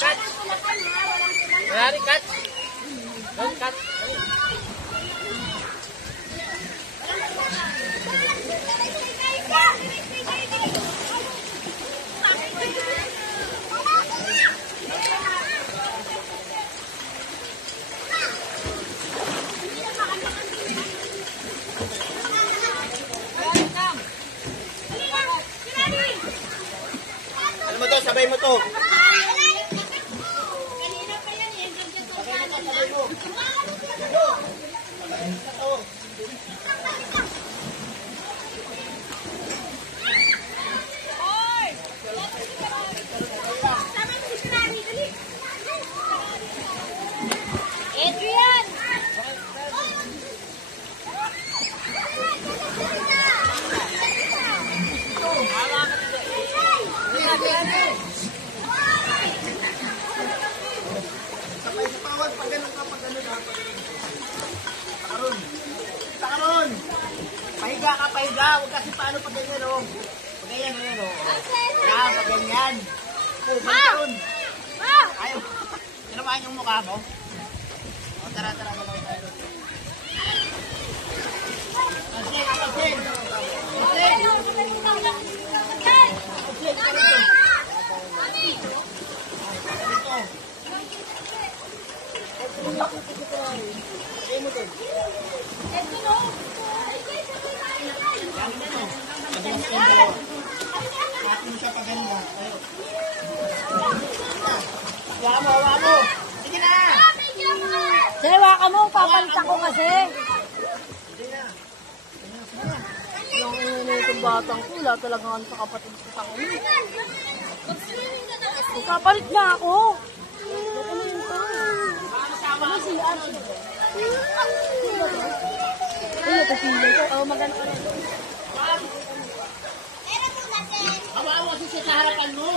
cut. Mayari, cut. Don't cut. Ano mo to? Sabay mo to. Adrian! Sabay sa pawag, pag ganun ka, pag ganun ha. Takaron. Takaron. Pahiga ka, pahiga. Huwag kasi paano pag ganyan o. Pag ganyan, ganyan o. Yan, pag ganyan. Takaron. Ayaw. Tinamaan yung mukha mo. O, tara, tara. Asik, asik. Hawa mo. Sige na. Sewa ka mo, papalitan ko kasi. Yung itong batang ko, wala talaga ang kapatid ko sa kanya. Kapalit na ako. Ano yun to? Ano si Ate? Ano ito pili ko? Oo, maganda ka rin. Hawa mo kasi sa harapan mo.